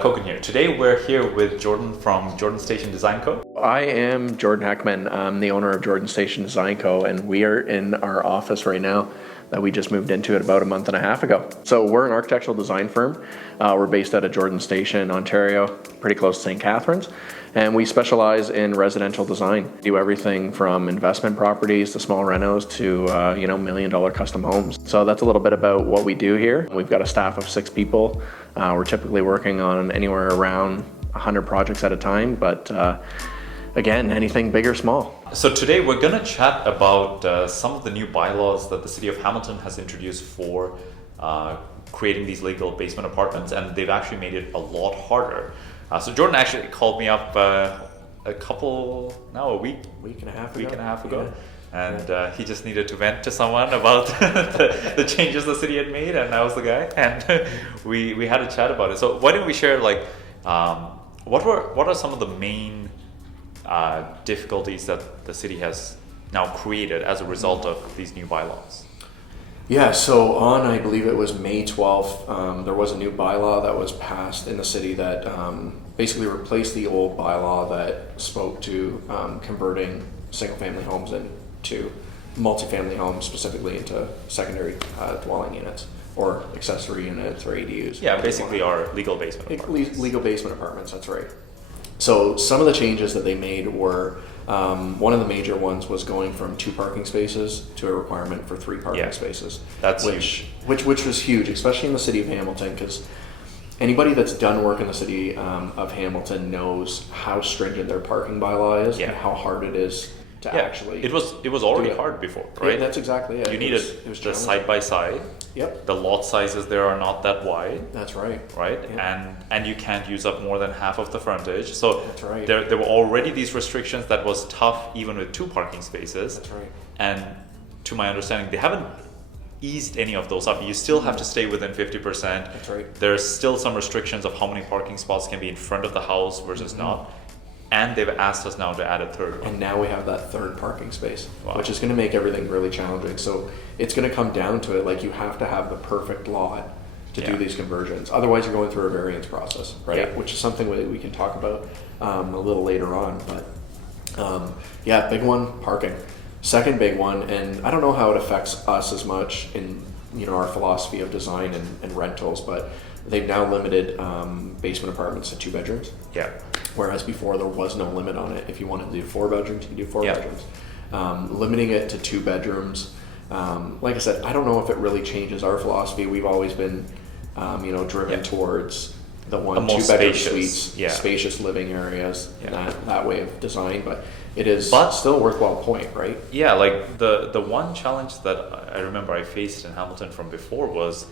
Koukun here. Today we're here with Jordan from Jordan Station Design Co. I am Jordan HECKMAN. I'm the owner of Jordan Station Design Co. and we are in our office right now that we just moved into it about a month and a half ago. So we're an architectural design firm. We're based out of Jordan Station, Ontario, pretty close to St. Catharines. And we specialize in residential design. We do everything from investment properties to small renos to $1 million custom homes. So that's a little bit about what we do here. We've got a staff of 6 people. We're typically working on anywhere around 100 projects at a time, but again, anything big or small. So today we're going to chat about some of the new bylaws that the City of Hamilton has introduced for creating these legal basement apartments, and they've actually made it a lot harder. So Jordan actually called me up a week and a half ago. Yeah. And he just needed to vent to someone about the changes the city had made, and I was the guy, and we had a chat about it. So why don't we share what are some of the main difficulties that the city has now created as a result of these new bylaws? Yeah, so on, I believe it was May 12th, there was a new bylaw that was passed in the city that basically replaced the old bylaw that spoke to converting single-family homes into multifamily homes, specifically into secondary dwelling units or accessory units or ADUs. Yeah, basically our legal basement apartments. Legal basement apartments, that's right. So some of the changes that they made were, one of the major ones was going from 2 parking spaces to a requirement for 3 parking spaces. That's huge. Which was huge, especially in the city of Hamilton, because anybody that's done work in the city of Hamilton knows how stringent their parking bylaw is and how hard it is to actually. It was already hard before, right? Yeah, that's exactly it. You needed the side by side. Yep. The lot sizes there are not that wide. That's right. Right? Yep. And you can't use up more than half of the frontage. So that's right. There were already these restrictions that was tough even with 2 parking spaces. That's right. And to my understanding, they haven't eased any of those up. You still have to stay within 50%. That's right. There's still some restrictions of how many parking spots can be in front of the house versus not. And they've asked us now to add a 3rd one. And now we have that 3rd parking space, which is going to make everything really challenging. So it's going to come down to it, like you have to have the perfect lot to do these conversions. Otherwise, you're going through a variance process, right? Yeah. Which is something that we can talk about a little later on. But big one, parking. Second big one, and I don't know how it affects us as much in our philosophy of design and rentals, but they've now limited basement apartments to 2 bedrooms. Yeah. Whereas before there was no limit on it. If you wanted to do 4 bedrooms, you could do 4 bedrooms. Limiting it to 2 bedrooms, like I said, I don't know if it really changes our philosophy. We've always been, driven towards the 1-2 bedroom suites, spacious living areas, that way of design. But it is still a worthwhile point, right? Yeah, like the one challenge that I remember I faced in Hamilton from before was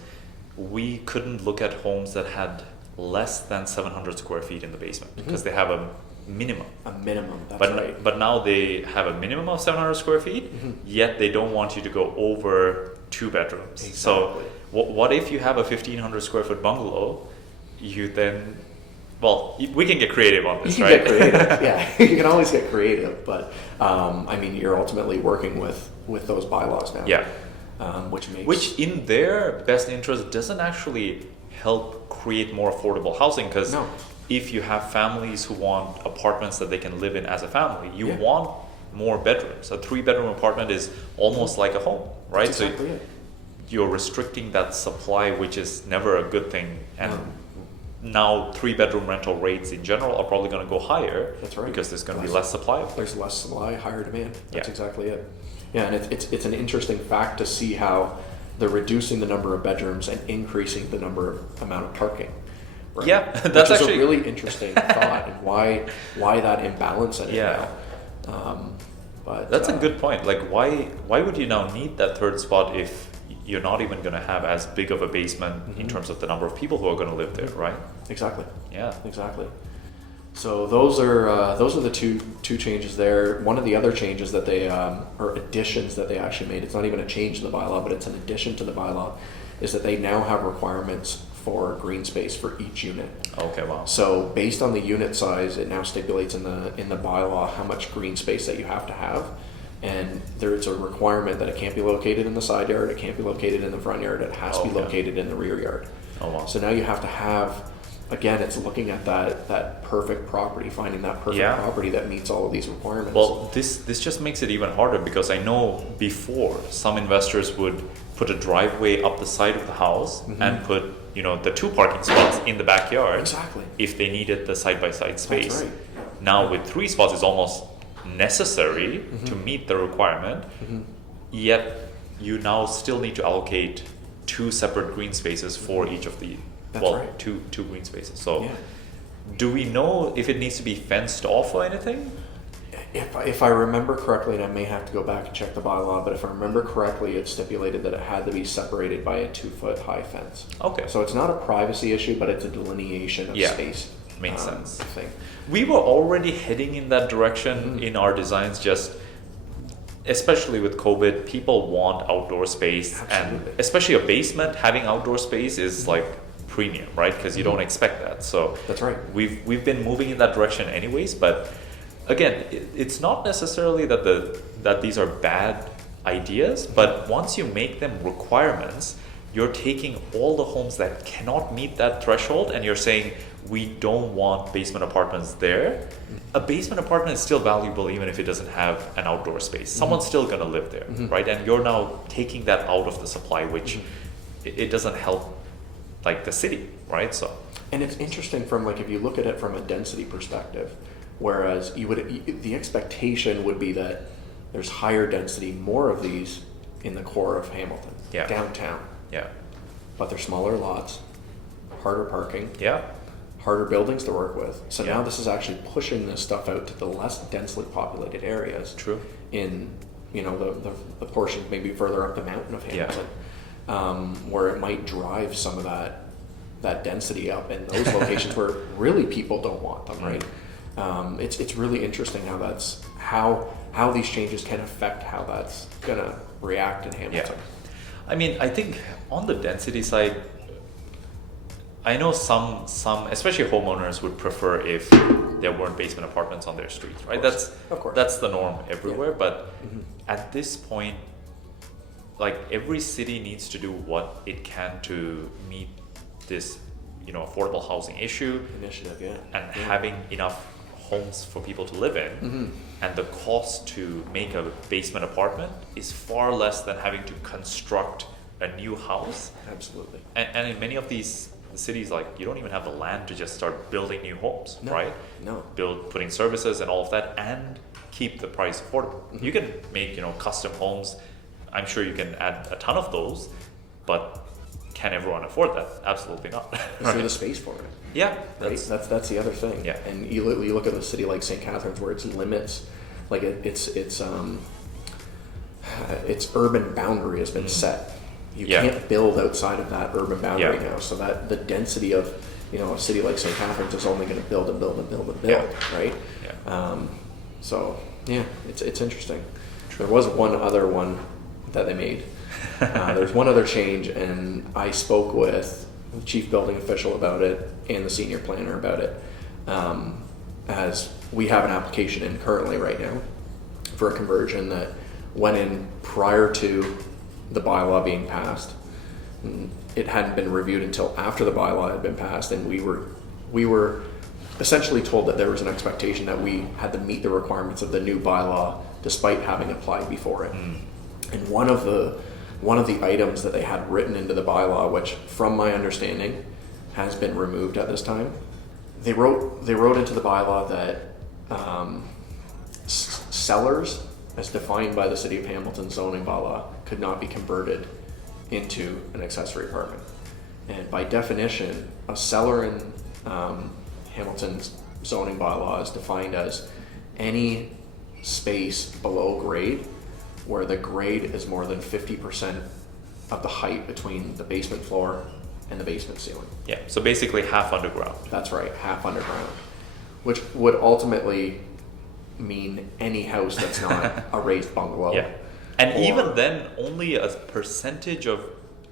we couldn't look at homes that had less than 700 square feet in the basement because they have a minimum. That's right. But now they have a minimum of 700 square feet, yet they don't want you to go over 2 bedrooms. Exactly. So what if you have a 1,500 square foot bungalow? You then, we can get creative on this, right? Get creative. Yeah, you can always get creative, but you're ultimately working with those bylaws now. Yeah. Which in their best interest doesn't actually help create more affordable housing, because if you have families who want apartments that they can live in as a family, you want more bedrooms. A 3-bedroom apartment is almost like a home, right? That's exactly it. You're restricting that supply, which is never a good thing. And now 3-bedroom rental rates in general are probably going to go higher. That's right. Because there's going to be less supply of them. There's less supply, higher demand. That's exactly it. Yeah, and it's an interesting fact to see how they're reducing the number of bedrooms and increasing the amount of parking. Right? Yeah, that's actually a really interesting thought, and why that imbalance in it now. But that's a good point. Like, why would you now need that 3rd spot if you're not even going to have as big of a basement in terms of the number of people who are going to live there, right? Exactly. Yeah. Exactly. So those are the two changes there. One of the other changes that they or additions that they actually made, it's not even a change to the bylaw, but it's an addition to the bylaw, is that they now have requirements for green space for each unit. Okay, wow. So based on the unit size, it now stipulates in the bylaw how much green space that you have to have, and there's a requirement that it can't be located in the side yard, it can't be located in the front yard, it has to be located in the rear yard. Oh wow. So now you have to have again, it's looking at that perfect property, finding that perfect Yeah. property that meets all of these requirements. Well, this just makes it even harder because I know before some investors would put a driveway up the side of the house and put, you know, the 2 parking spots in the backyard. Exactly. If they needed the side-by-side space. That's right. Now with 3 spots, it's almost necessary to meet the requirement. Yet you now still need to allocate 2 separate green spaces for each of the right. two green spaces. So Yeah. do we know if it needs to be fenced off or anything? If I remember correctly, and I may have to go back and check the bylaw, but if I remember correctly, it stipulated that it had to be separated by a 2-foot high fence. Okay. So it's not a privacy issue, but it's a delineation of Yeah. space. Makes sense. Thing. We were already heading in that direction in our designs, just especially with COVID, people want outdoor space. Absolutely. And especially a basement, having outdoor space is like premium, right? Because you don't expect that. So That's right. we've been moving in that direction anyways, but again, it's not necessarily that these are bad ideas, but once you make them requirements, you're taking all the homes that cannot meet that threshold and you're saying we don't want basement apartments there. A basement apartment is still valuable even if it doesn't have an outdoor space. Someone's still going to live there, right? And you're now taking that out of the supply, which it doesn't help like the city, right? So And it's interesting from like if you look at it from a density perspective, whereas the expectation would be that there's higher density, more of these in the core of Hamilton, Yeah. downtown, yeah, but they're smaller lots, harder parking, yeah, harder buildings to work with. So Yeah. now this is actually pushing this stuff out to the less densely populated areas. True. In the portion maybe further up the mountain of Yeah. Hamilton, where it might drive some of that density up in those locations where really people don't want them, right? It's really interesting how these changes can affect how that's gonna react in Hamilton. I mean, I think on the density side, I know some especially homeowners would prefer if there weren't basement apartments on their streets, right? Of course. That's the norm everywhere. Yeah. But at this point, like every city needs to do what it can to meet this, affordable housing issue Initiative, yeah. and having enough homes for people to live in. And the cost to make a basement apartment is far less than having to construct a new house. Absolutely. And in many of these cities, like you don't even have the land to just start building new homes, No, right? no. Putting services and all of that, and keep the price affordable. You can make custom homes. I'm sure you can add a ton of those, but can everyone afford that? Absolutely not. Is there the space for it? Yeah, Right? That's the other thing. Yeah. And you look at a city like St. Catharines where its limits, like its urban boundary has been set. You Yeah. can't build outside of that urban boundary Yeah. now. So that the density of a city like St. Catharines is only going to build and build and build and build, right? Yeah. So yeah, it's interesting. There was one other one that they made. There's one other change, and I spoke with the chief building official about it and the senior planner about it, as we have an application in currently right now for a conversion that went in prior to the bylaw being passed. It hadn't been reviewed until after the bylaw had been passed, and we were essentially told that there was an expectation that we had to meet the requirements of the new bylaw despite having applied before it. And one of the items that they had written into the bylaw, which from my understanding has been removed at this time, they wrote into the bylaw that cellars, as defined by the City of Hamilton zoning bylaw, could not be converted into an accessory apartment. And by definition, a cellar in Hamilton's zoning bylaw is defined as any space below grade where the grade is more than 50% of the height between the basement floor and the basement ceiling. Yeah. So basically half underground. That's right, half underground, which would ultimately mean any house that's not a raised bungalow. Yeah. And Or- even then, only a percentage of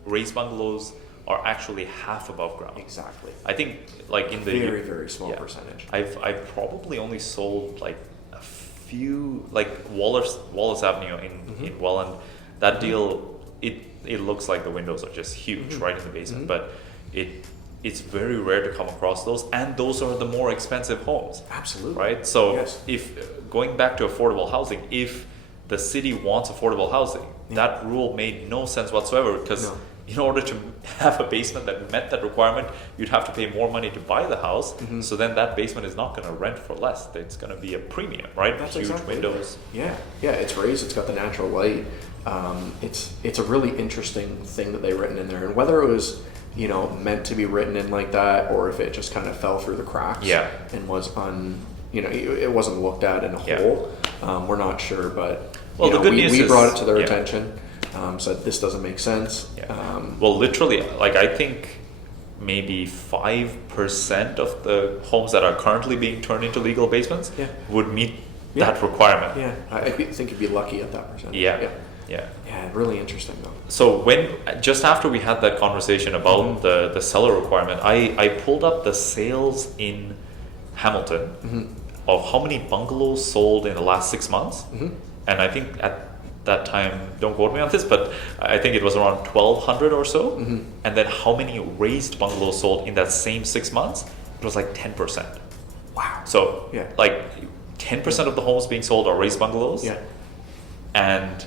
raised bungalows are actually half above ground. Exactly. I think like in the Very, very small percentage. I've probably only sold like a few, like Wallace Avenue in Welland. That deal, it looks like the windows are just huge right in the basement, but it's very rare to come across those, and those are the more expensive homes. Absolutely. Right? So Yes. if going back to affordable housing, if the city wants affordable housing, that rule made no sense whatsoever, because No. in order to have a basement that met that requirement, you'd have to pay more money to buy the house. So then that basement is not going to rent for less. It's going to be a premium, right? That's Huge exactly it. windows. Yeah, it's raised. It's got the natural light. It's a really interesting thing that they written in there, and whether it was meant to be written in like that, or if it just kind of fell through the cracks. Yeah. And was it wasn't looked at in a whole. We're not sure, but Well, the good news we is- brought it to their yeah. attention. Said this doesn't make sense. Yeah. Well, literally, like I think maybe 5% of the homes that are currently being turned into legal basements would meet that requirement. Yeah, I think you'd be lucky at that percentage. Yeah. Yeah, really interesting though. So just after we had that conversation about the cellar requirement, I pulled up the sales in Hamilton of how many bungalows sold in the last 6 months, and I think at that time, don't quote me on this, but I think it was around 1,200 or so. And then how many raised bungalows sold in that same 6 months? It was like 10%. Wow. So like 10% of the homes being sold are raised bungalows. Yeah. And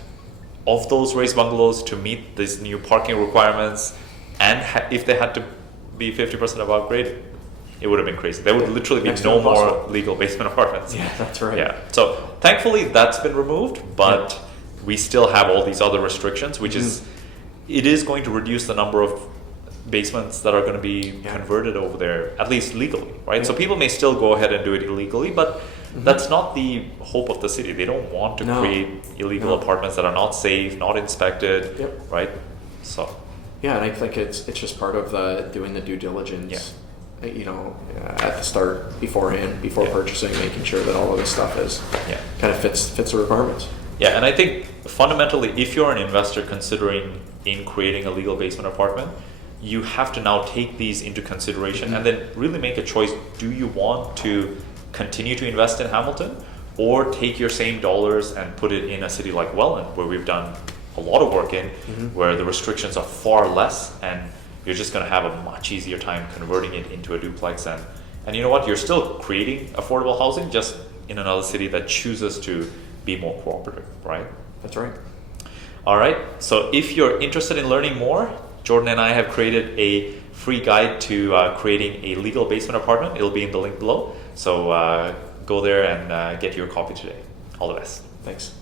of those raised bungalows, to meet these new parking requirements, and if they had to be 50% above grade, it would have been crazy. There would literally be Next to no impossible. more legal basement apartments. Yeah, that's right. Yeah. So thankfully that's been removed, but we still have all these other restrictions, which is, it is going to reduce the number of basements that are going to be converted over there, at least legally, right? So people may still go ahead and do it illegally, but that's not the hope of the city. They don't want to create illegal apartments that are not safe, not inspected, right? So yeah, and I think it's just part of doing the due diligence. At the start, before purchasing, making sure that all of this stuff is kind of fits the requirements. Yeah, and I think fundamentally, if you're an investor considering in creating a legal basement apartment, you have to now take these into consideration and then really make a choice. Do you want to continue to invest in Hamilton, or take your same dollars and put it in a city like Welland, where we've done a lot of work in, where the restrictions are far less, and you're just going to have a much easier time converting it into a duplex. And you know what? You're still creating affordable housing, just in another city that chooses to be more cooperative, right? That's right. All right. So if you're interested in learning more, Jordan and I have created a free guide to creating a legal basement apartment. It'll be in the link below. So go there and get your copy today. All the best. Thanks.